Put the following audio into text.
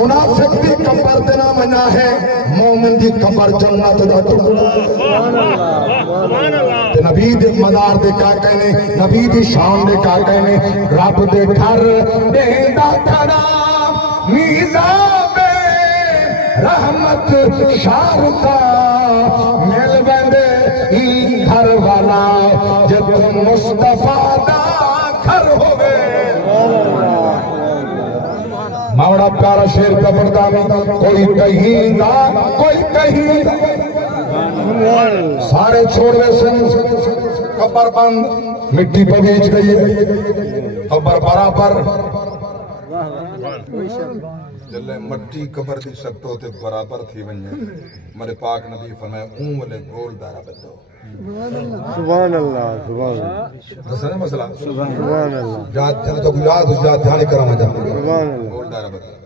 منافق دی قبر تے نہ منا ہے مومن دی قبر جنت دا ٹکڑا تے نبی دے مدار دے کا کہنے نبی دی شان دے کا کہنے رب دے گھر دیندا کھڑا میزاب رحمت شارکا مل بندے ہی گھر والا جب مصطفیٰ دا گھر ہوئے ماوڑا پیارا شیر کا پڑھتا کوئی کہیں نہ کوئی کہیں سارے چھوڑے سے قبر بند مٹی پہ بیچ گئی ہے قبر برابر جلے مٹی قبر دی سکتو تے برابر تھی ونجے مرے پاک نبی فرمائے اونگلے گول دارا بدو سبحان اللہ سبحان اللہ دسنے مسئلہ سبحان اللہ یاد چلے تو یاد ہو یاد دھیانے کرا مجھا سبحان اللہ گول دارا بدو